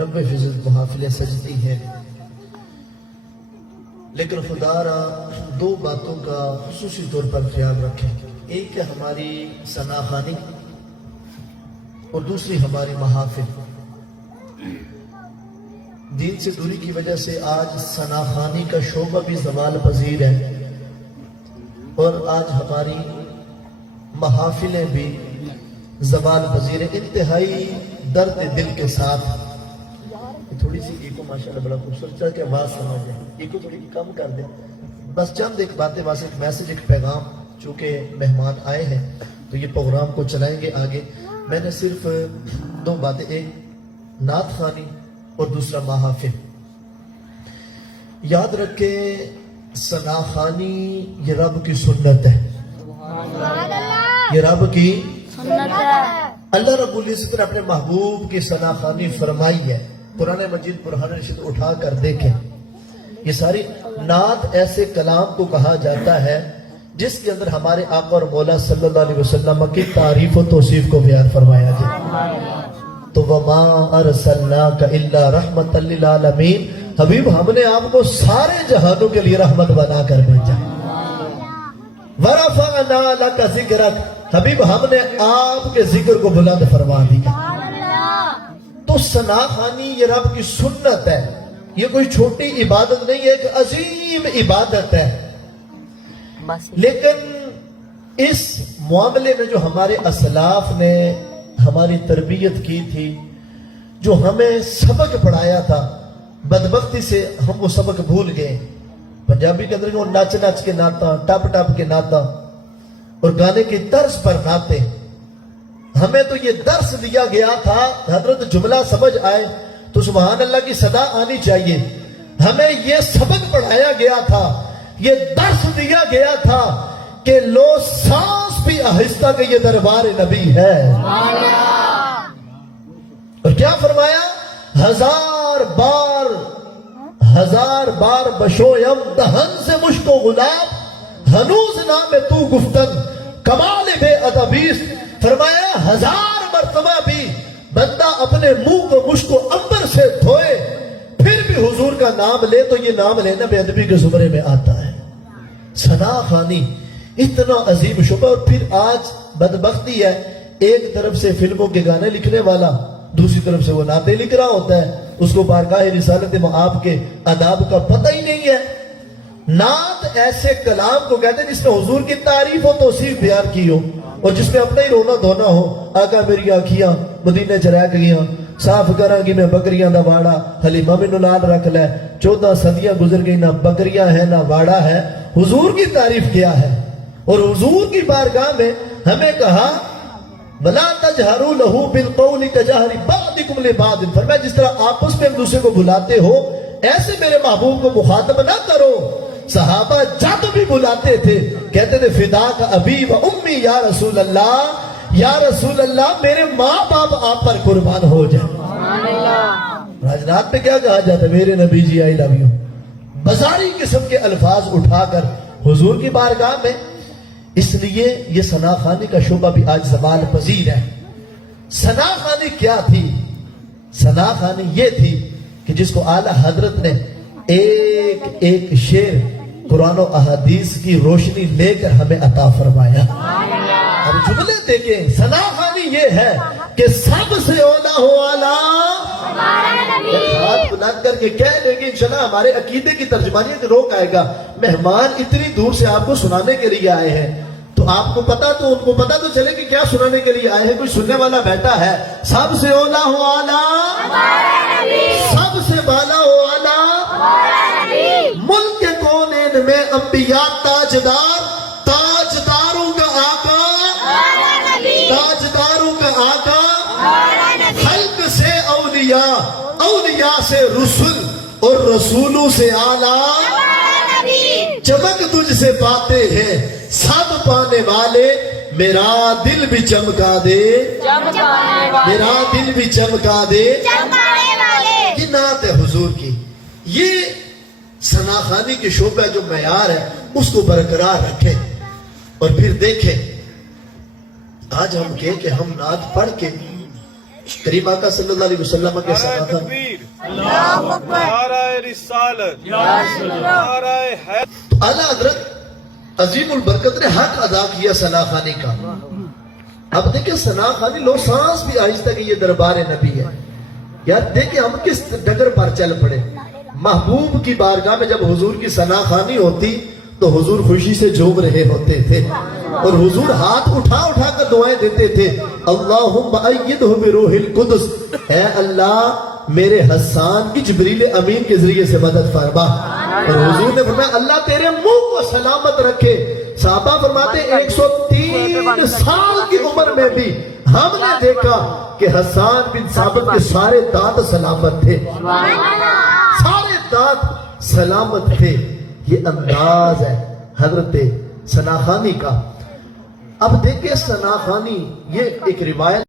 90% محافلیں سجتی ہیں، لیکن خدا را دو باتوں کا خصوصی طور پر خیال رکھیں۔ ایک ہے ہماری ثنا خوانی اور دوسری ہماری محافل۔ دین سے دوری کی وجہ سے آج ثنا خوانی کا شعبہ بھی زوال پذیر ہے، اور آج ہماری محافلیں بھی زوال پذیر ہیں، انتہائی درد دل کے ساتھ۔ تھوڑی سی ایکو ماشاءاللہ بڑا خوبصورت چل کے آواز سمجھ دیں، ایکو تھوڑی کم کر دیں، بس چند ایک باتیں، بس ایک میسج، ایک پیغام، چونکہ مہمان آئے ہیں تو یہ پروگرام کو چلائیں گے آگے۔ میں نے صرف دو باتیں، ایک نعت خوانی اور دوسرا محافل۔ یاد رکھیں ثنا خوانی یہ رب کی سنت ہے، یہ رب کی سنت ہے۔ اللہ رب العزت نے اپنے محبوب کی ثنا خوانی فرمائی ہے۔ قرآن مجید برہان رشید اٹھا کر دیکھیں، یہ ساری نعت ایسے کلام کو کہا جاتا ہے جس کے اندر ہمارے آقا اور مولا صلی اللہ علیہ وسلم کی تعریف و توصیف کو بیان فرمایا جائے۔ تو وَمَا أَرْسَلْنَاكَ إِلَّا رَحْمَةً لِّلْعَالَمِينَ، حبیب ہم نے آپ کو سارے جہانوں کے لیے رحمت بنا کر بھیجا۔ وَرَفَعْنَا لَكَ ذِكْرَكَ، حبیب ہم نے آپ کے ذکر کو بلند فرما دیا۔ تو ثنا خوانی یہ رب کی سنت ہے، یہ کوئی چھوٹی عبادت نہیں ہے، ایک عظیم عبادت ہے۔ لیکن اس معاملے میں جو ہمارے اسلاف نے ہماری تربیت کی تھی، جو ہمیں سبق پڑھایا تھا، بدبختی سے ہم وہ سبق بھول گئے۔ پنجابی کے اندر وہ ناچ ناچ کے ناتا، ٹپ ٹپ کے ناتا اور گانے کی طرز پر ناتے۔ ہمیں تو یہ درس دیا گیا تھا، حضرت جملہ سمجھ آئے تو سبحان اللہ کی صدا آنی چاہیے۔ ہمیں یہ سبق پڑھایا گیا تھا، یہ درس دیا گیا تھا کہ لو سانس بھی آہستہ کہ یہ دربار نبی ہے۔ اور کیا فرمایا؟ ہزار بار بشویم دہن سے مشک و غلاب، ہنوز نام تو گفتن کمال بے ادبیست۔ فرمایا 1000 مرتبہ بھی بندہ اپنے منہ کو مشک و عنبر سے دھوئے پھر بھی حضور کا نام لے تو یہ نام لینا بے ادبی کے زمرے میں آتا ہے۔ ثنا خوانی اتنا عظیم شعبہ، اور پھر آج بدبختی ہے، ایک طرف سے فلموں کے گانے لکھنے والا دوسری طرف سے وہ نعتیں لکھ رہا ہوتا ہے، اس کو بارگاہ رسالت مآب کے آداب کا پتہ ہی نہیں ہے۔ نعت ایسے کلام کو کہتے ہیں جس میں حضور کی تعریف و توصیف بیان کی ہو، اور جس میں اپنا ہی رونا دھونا ہو۔ آقا میری آنکھیاں مدینے چرا گئیاں، صاف کراں گی میں بکریاں دا واڑا، حلیمہ میں نلال رکھ لے، 14 صدیاں گزر گئی، نہ بکریاں ہیں نہ واڑا ہے۔ حضور کی تعریف کیا ہے، اور حضور کی بارگاہ میں ہمیں کہا وَلَا تَجْهَرُوا لَهُ بِالْقَوْلِ كَجَهْرِ بَعْضِكُمْ لِبَعْضٍ، فرمایا جس طرح آپس میں ایک دوسرے کو بلاتے ہو ایسے میرے محبوب کو مخاطب نہ کرو۔ صحابہ جب بھی بلاتے تھے کہتے تھے فداک ابی و امی یا رسول اللہ، یا رسول اللہ میرے ماں باپ آپ پر قربان ہو جائے۔ راجنات میں کیا کہا جاتا ہے؟ میرے نبی جی آئی لو یو، بازاری قسم کے الفاظ اٹھا کر حضور کی بارگاہ میں۔ اس لیے یہ ثنا خوانی کا شعبہ بھی آج زوال پذیر ہے۔ ثنا خوانی کیا تھی؟ ثنا خوانی یہ تھی کہ جس کو اعلیٰ حضرت نے ایک ایک شعر قرآن و احادیث کی روشنی لے کر ہمیں عطا فرمایا۔ اب جملے دیکھیں، ثنا خوانی یہ ہے کہ سب سے اولا ہو اعلیٰ، ہاتھ بلند کر کے کہہ دیں گے انشاءاللہ ہمارے عقیدے کی ترجمانی ہے، روک آئے گا۔ مہمان اتنی دور سے آپ کو سنانے کے لیے آئے ہیں تو آپ کو پتا تو ان کو پتا تو چلے کہ کیا سنانے کے لیے آئے ہیں، کوئی سننے والا بیٹھا ہے۔ سب سے اولا ہو اعلیٰ، سب سے بالا ہو اعلیٰ، ملک کے کونین میں انبیاء تاجدار، تاجداروں کا آقا، تاجداروں کا آقا، خلق سے اولیاء، اولیاء سے رسول اور رسولوں سے اعلیٰ، چمک تجھ سے پاتے ہیں سب پانے والے، میرا دل بھی چمکا دے، میرا دل بھی چمکا دے۔ یہ نعت ہے حضور کی، یہ ثنا خوانی کے شعبہ جو معیار ہے اس کو برقرار رکھیں۔ اور پھر دیکھیں آج ہم کہیں کہ ہم نعت پڑھ کے کریم آقا صلی اللہ علیہ وسلم کے نعرہ ساتھ تکبیر، نعرہ رسالت، نعرہ حیدر۔ اعلیٰ حضرت عظیم البرکت نے حق ادا کیا ثنا خوانی کا. اب دیکھیں ثنا خوانی لو سانس بھی آہستہ کہ یہ دربار نبی ہے. یار دیکھیں ہم کس ڈگر پر چل پڑے. محبوب کی بارگاہ میں جب حضور کی ثنا خوانی ہوتی تو حضور خوشی سے جھوم رہے ہوتے تھے اور حضور ہاتھ اٹھا اٹھا کر دعائیں دیتے تھے. اللہم ایدہ بروح القدس، اے اللہ میرے حسان کی جبریل امین کے ذریعے سے مدد فرما. اور حضور نے فرمایا اللہ تیرے منہ کو سلامت رکھے. صحابہ فرماتے 103 سال کی عمر میں بھی ہم نے دیکھا کہ حسان بن ثابت کے سارے دانت سلامت تھے، سارے دانت سلامت تھے. یہ انداز ہے حضرت ثنا خوانی کا. اب دیکھیں ثنا خوانی یہ ایک روایت